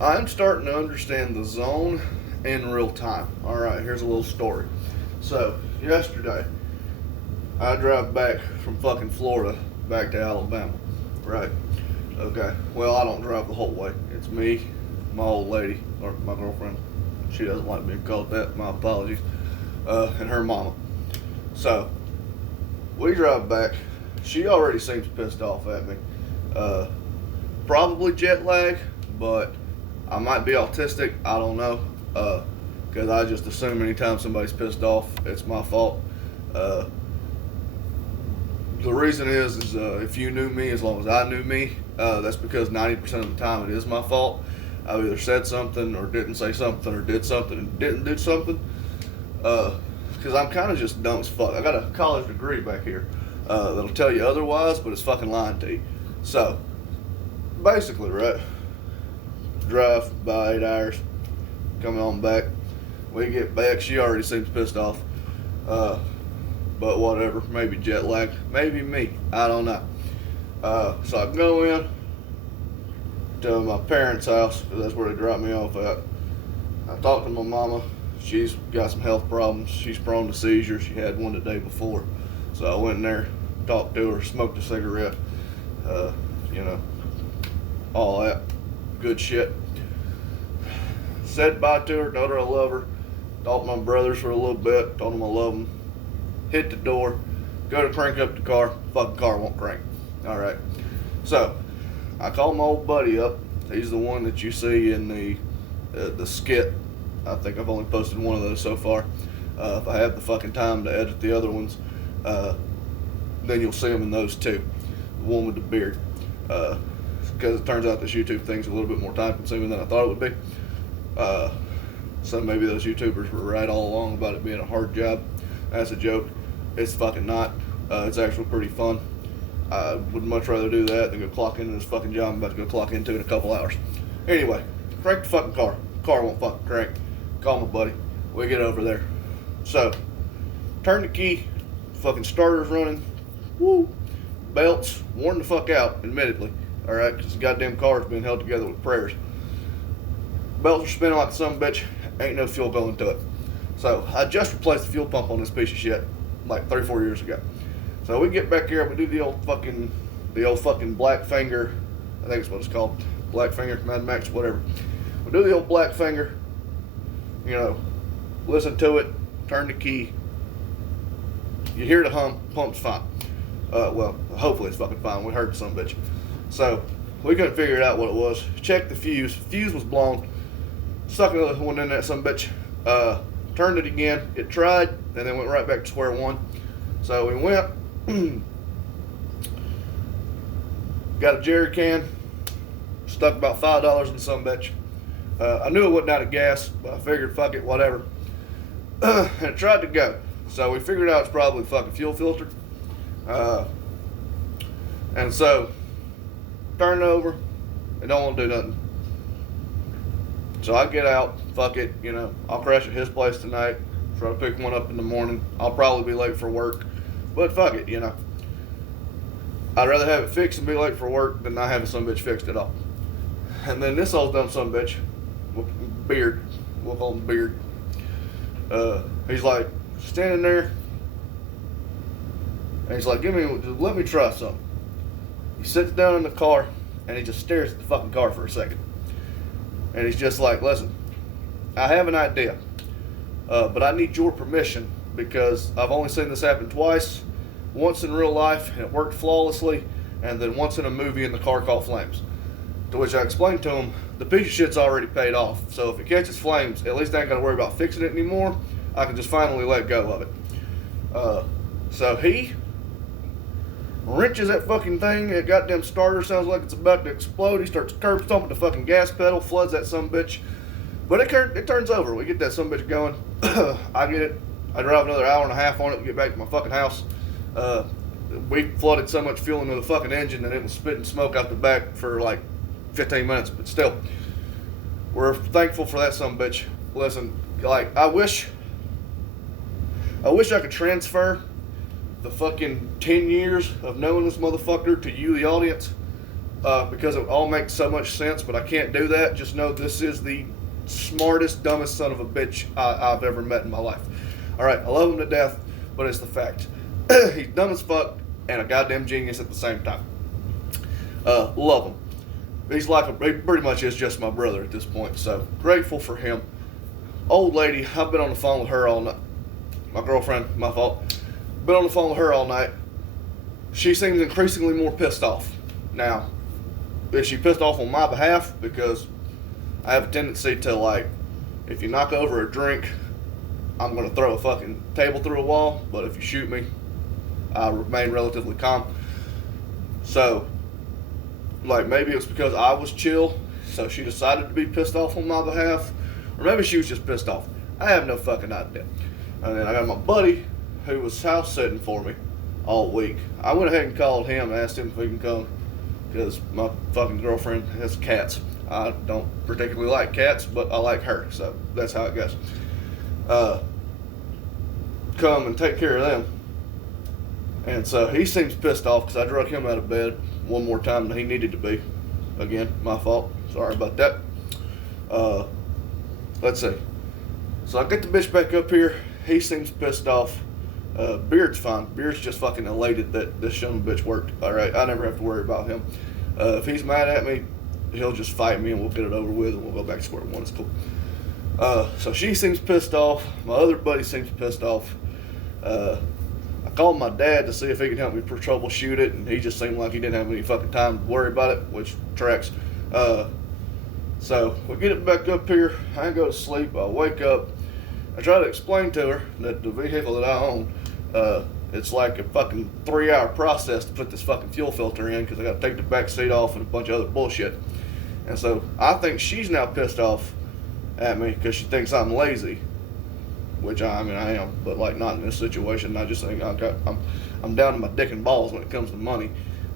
I'm starting to understand the zone in real time. All right, here's a little story. So, yesterday, I drive back from fucking Florida back to Alabama. Right. Okay. Well, I don't drive the whole way. It's me, my old lady, or my girlfriend. She doesn't like being called that. My apologies. And her mama. So, we drive back. She already seems pissed off at me. Uh, Probably jet lag, but I might be autistic. I don't know. Because I just assume anytime somebody's pissed off, it's my fault. Uh, the reason is if you knew me as long as I knew me, that's because 90% of the time it is my fault. I either said something or didn't say something or did something and didn't do something. Because I'm kind of just dumb as fuck. I got a college degree back here that'll tell you otherwise, but it's fucking lying to you. So, basically, right? Drive by 8 hours, coming on back. We get back. She already seems pissed off. Uh, but whatever. Maybe jet lag. Maybe me. I don't know. So I go in to my parents' house because that's where they dropped me off at. I talked to my mama. She's got some health problems. She's prone to seizures. She had one the day before. So I went in there, talked to her, smoked a cigarette. Uh, you know, all that good shit. Said bye to her, told her I love her. Talked to my brothers for a little bit, told them I love them. Hit the door, go to crank up the car, fucking car won't crank. Alright. So, I called my old buddy up. He's the one that you see in the skit. I think I've only posted one of those so far. If I have the fucking time to edit the other ones, then you'll see him in those two. The one with the beard. Because it turns out this YouTube thing's a little bit more time consuming than I thought it would be. So maybe those YouTubers were right all along about it being a hard job. That's a joke. It's fucking not. It's actually pretty fun. I would much rather do that than go clock into this fucking job I'm about to go clock into in a couple hours. Anyway, crank the fucking car. Car won't fucking crank. Call my buddy. We get over there. So, turn the key. Fucking starter's running. Woo. Belts. Worn the fuck out, admittedly. Alright, because the goddamn car's being held together with prayers. Belts are spinning like some bitch. Ain't no fuel going to it. So, I just replaced the fuel pump on this piece of shit like 3-4 years ago. So we get back here, we do the old fucking black finger, I think it's what it's called, black finger, Mad Max, whatever. We do the old black finger, you know, listen to it, turn the key, you hear the hum, pump's fine. Well, hopefully it's fucking fine, we heard some bitch. So, we couldn't figure out what it was, checked the fuse was blown, stuck another one in that some bitch, turned it again, it tried, and then went right back to square one. So we went, got a jerry can, stuck about $5 in some bitch. I knew it wasn't out of gas, but I figured fuck it, whatever. And it tried to go. So we figured out it's probably the fucking fuel filter. And so, turn it over, it don't want to do nothing. So I get out, fuck it, you know, I'll crash at his place tonight, try to pick one up in the morning. I'll probably be late for work, but fuck it, you know. I'd rather have it fixed and be late for work than not having some bitch fixed at all. And then this old dumb son bitch, Beard, we'll call him Beard, he's like standing there, and he's like, let me try something. He sits down in the car, and he just stares at the fucking car for a second. And he's just like, listen, I have an idea, but I need your permission because I've only seen this happen twice. Once in real life, and it worked flawlessly, and then once in a movie and the car caught flames. To which I explained to him, the piece of shit's already paid off, so if it catches flames, at least I ain't got to worry about fixing it anymore. I can just finally let go of it. So he wrenches that fucking thing. That goddamn starter sounds like it's about to explode. He starts curb stomping the fucking gas pedal, floods that sumbitch. But it turns over. We get that sumbitch going. I get it. I drive another hour and a half on it to get back to my fucking house. We flooded so much fuel into the fucking engine that it was spitting smoke out the back for like 15 minutes. But still, we're thankful for that sumbitch. Listen, like I wish I could transfer the fucking 10 years of knowing this motherfucker to you, the audience. because it all makes so much sense, but I can't do that. Just know this is the smartest, dumbest son of a bitch I've ever met in my life. All right, I love him to death, but it's the fact. He's dumb as fuck and a goddamn genius at the same time. Love him. He's like he pretty much is just my brother at this point. So grateful for him. Old lady, I've been on the phone with her all night. My girlfriend, my fault. Been on the phone with her all night. She seems increasingly more pissed off. Now, is she pissed off on my behalf? Because I have a tendency to, like, if you knock over a drink, I'm going to throw a fucking table through a wall. But if you shoot me, I remain relatively calm. So, like, maybe it's because I was chill, so she decided to be pissed off on my behalf. Or maybe she was just pissed off. I have no fucking idea. And then I got my buddy who was house sitting for me all week. I went ahead and called him and asked him if he can come because my fucking girlfriend has cats. I don't particularly like cats, but I like her, so that's how it goes. Come and take care of them. And so he seems pissed off because I drug him out of bed one more time than he needed to be. Again, my fault. Sorry about that. Let's see. So I get the bitch back up here. He seems pissed off. Beard's fine. Beard's just fucking elated that this son of a bitch worked. Alright, I never have to worry about him. If he's mad at me, he'll just fight me and we'll get it over with and we'll go back to square one. It's cool. So she seems pissed off. My other buddy seems pissed off. I called my dad to see if he could help me troubleshoot it, and he just seemed like he didn't have any fucking time to worry about it, which tracks. So we get it back up here. I go to sleep. I wake up. I try to explain to her that the vehicle that I own, it's like a fucking 3-hour process to put this fucking fuel filter in because I got to take the back seat off and a bunch of other bullshit. And so I think she's now pissed off at me because she thinks I'm lazy, which I am, but like not in this situation. I just think I'm down to my dick and balls when it comes to money,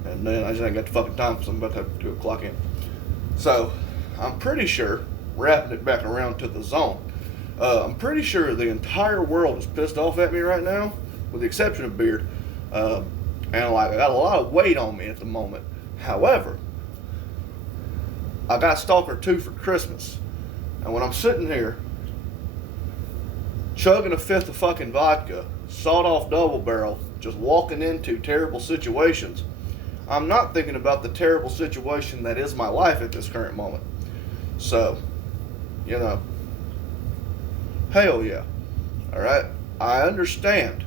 and then I just ain't got the fucking time, so I'm about to have to go clock in. So I'm pretty sure, wrapping it back around to the zone, I'm pretty sure the entire world is pissed off at me right now, with the exception of Beard. And like I got a lot of weight on me at the moment. However, I got S.T.A.L.K.E.R 2 for Christmas. And when I'm sitting here chugging a fifth of fucking vodka, sawed-off double barrel, just walking into terrible situations, I'm not thinking about the terrible situation that is my life at this current moment. So, hell yeah. Alright? I understand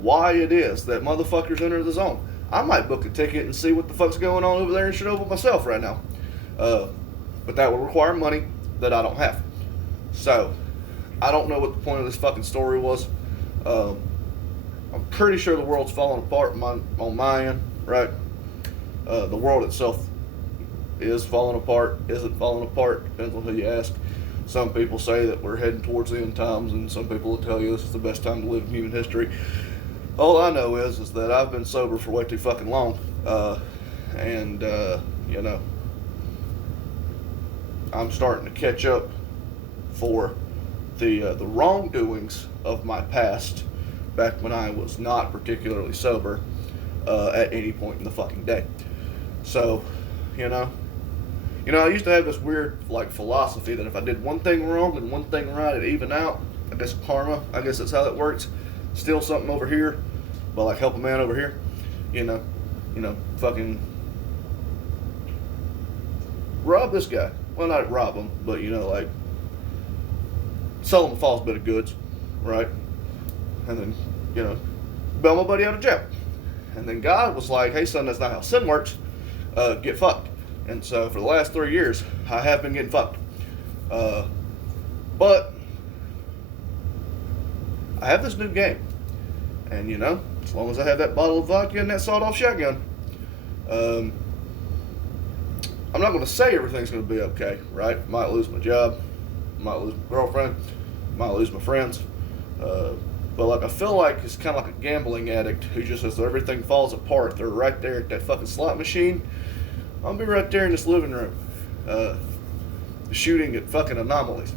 why it is that motherfuckers enter the zone. I might book a ticket and see what the fuck's going on over there in Chernobyl myself right now. But that would require money that I don't have. So, I don't know what the point of this fucking story was. I'm pretty sure the world's falling apart on my end, right? The world itself is falling apart, isn't falling apart, depends on who you ask. Some people say that we're heading towards the end times, and some people will tell you this is the best time to live in human history. All I know is that I've been sober for way too fucking long, and I'm starting to catch up for the wrongdoings of my past back when I was not particularly sober at any point in the fucking day. So, I used to have this weird like philosophy that if I did one thing wrong and one thing right, it'd even out. I guess karma. I guess that's how that works. Steal something over here, but like help a man over here. Fucking rob this guy. Well, not rob him, but like sell him a false bit of goods, right? And then bail my buddy out of jail. And then God was like, "Hey son, that's not how sin works. Get fucked." And so for the last 3 years, I have been getting fucked. But I have this new game. And as long as I have that bottle of vodka and that sawed-off shotgun, I'm not going to say everything's going to be okay, right? Might lose my job, might lose my girlfriend, might lose my friends. But like I feel like it's kind of like a gambling addict who just says everything falls apart. They're right there at that fucking slot machine. I'll be right there in this living room, shooting at fucking anomalies.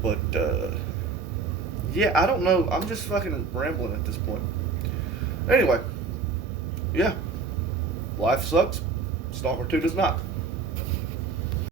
But yeah, I don't know. I'm just fucking rambling at this point. Anyway, yeah. life sucks. Stalker 2 does not.